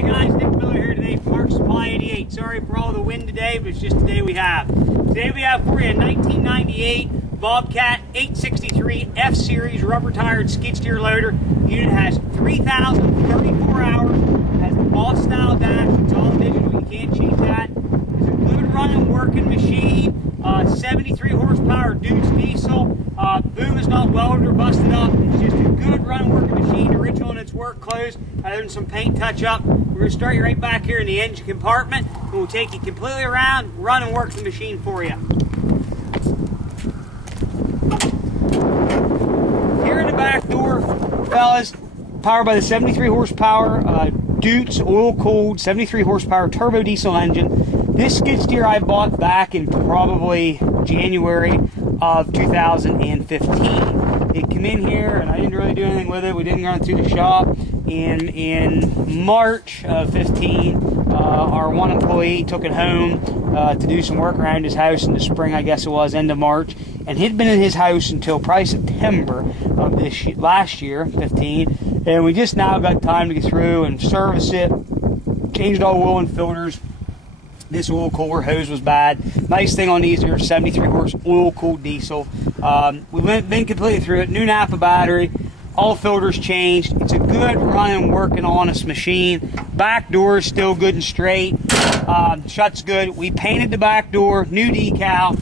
Hi guys, Nick Miller here today from Mark Supply 88. Sorry for all the wind today, but it's just the day we have. Today we have for you a 1998 Bobcat 863 F Series rubber tired skid steer loader. The unit has 3,034 hours, has the boss style dash, it's all digital, you can't cheat that. It's a good running working machine, 73 horsepower Dukes diesel. Boom is not welded or busted up. It's just a good running working machine, original in its work clothes, other than some paint touch up. We're going to start you right back here in the engine compartment, and we'll take you completely around, run and work the machine for you. Here in the back door, fellas, powered by the 73 horsepower Dukes oil-cooled 73 horsepower turbo diesel engine. This skid steer I bought back in probably January of 2015. It came in here and I didn't really do anything with it. We didn't run it through the shop. In March of 15, our one employee took it home to do some work around his house in the spring, I guess it was, end of March. And he'd been in his house until probably September of last year, 15. And we just now got time to get through and service it. Changed all oil and filters. This oil cooler hose was bad. Nice thing on these are 73 horse oil cooled diesel. We've been completely through it. New Napa battery. All filters changed. It's a good running, working, honest machine. Back door is still good and straight. Shuts good. We painted the back door, new decal.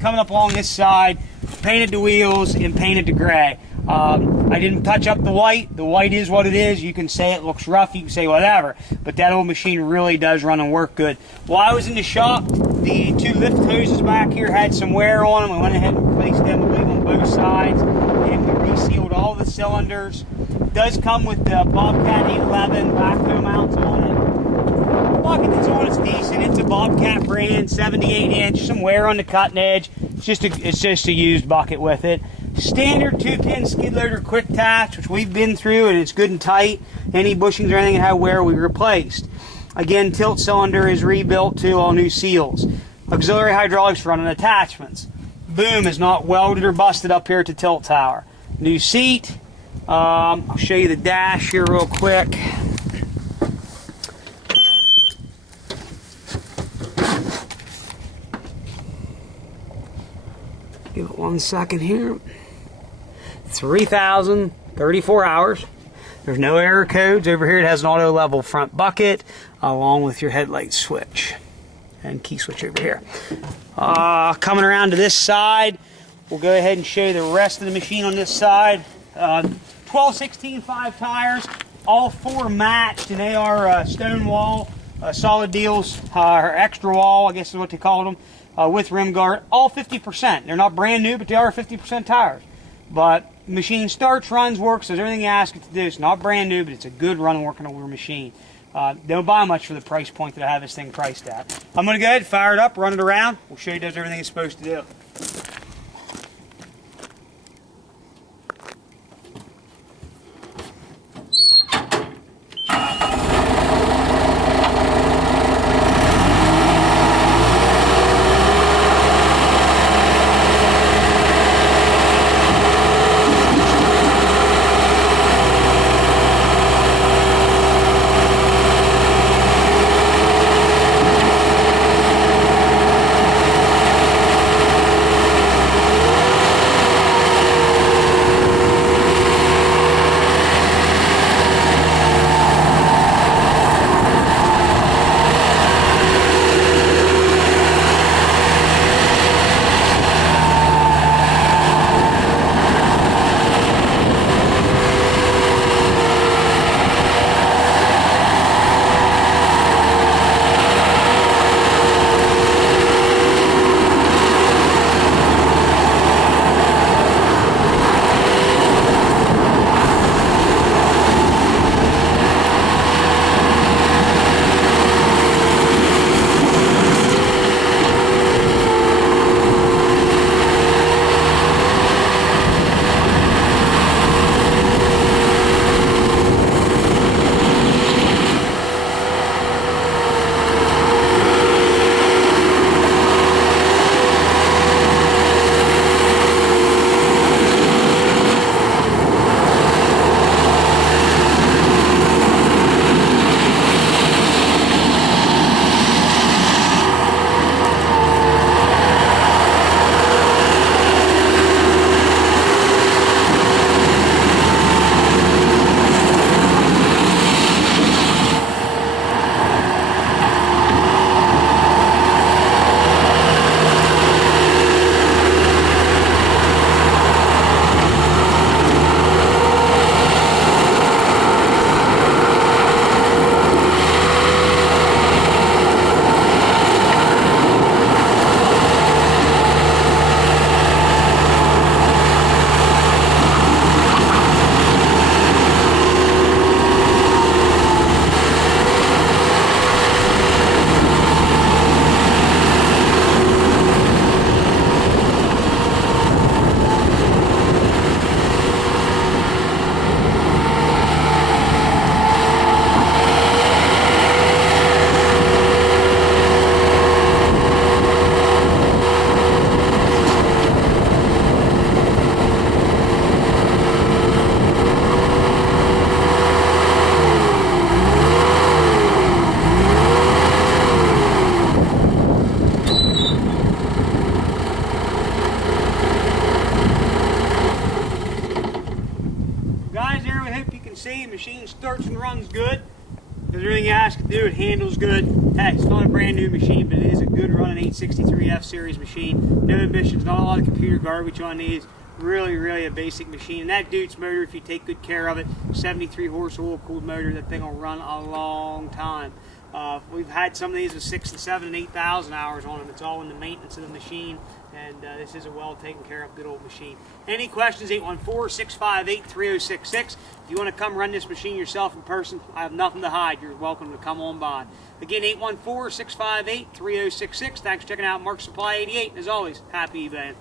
Coming up along this side, painted the wheels and painted the gray. I didn't touch up the white. The white is what it is. You can say it looks rough, you can say whatever, but that old machine really does run and work good. While I was in the shop, the two lift hoses back here had some wear on them. We went ahead and replaced them, I believe, on both sides, and we resealed all the cylinders. It does come with the Bobcat 811 backhoe mounts on it. The bucket that's on is decent. It's a Bobcat brand, 78 inch, some wear on the cutting edge. It's just a used bucket with it. Standard 2-pin skid loader quick attach, which we've been through, and it's good and tight. Any bushings or anything that had wear, we replaced. Again, tilt cylinder is rebuilt to all new seals. Auxiliary hydraulics running attachments. Boom is not welded or busted up here at the tilt tower. New seat. I'll show you the dash here real quick. Give it 1 second here. 3,034 hours. There's no error codes. Over here it has an auto level front bucket along with your headlight switch and key switch over here. Coming around to this side, we'll go ahead and show you the rest of the machine on this side. 12/16/5 tires, all four matched, and they are stone wall, solid deals, or extra wall, I guess is what they called them, with rim guard, all 50%. They're not brand new, but they are 50% tires. But the machine starts, runs, works, does everything you ask it to do. It's not brand new, but it's a good running, working over machine. Don't buy much for the price point that I have this thing priced at. I'm going to go ahead and fire it up, run it around. We'll show you it does everything it's supposed to do. runs good. Does everything you ask it to do. It handles good. Heck, it's not a brand new machine, but it is a good running 863 F-Series machine. No emissions, not a lot of computer garbage on these. Really, really a basic machine. And that Dude's motor, if you take good care of it, 73 horse oil-cooled motor, that thing will run a long time. We've had some of these with 6,000 to 7,000 and 8,000 hours on them. It's all in the maintenance of the machine, and this is a well taken care of good old machine. Any questions? 814-658-3066. If you want to come run this machine yourself in person, I have nothing to hide. You're welcome to come on by. Again, 814-658-3066. Thanks for checking out Mark Supply 88. And as always, happy eBaying.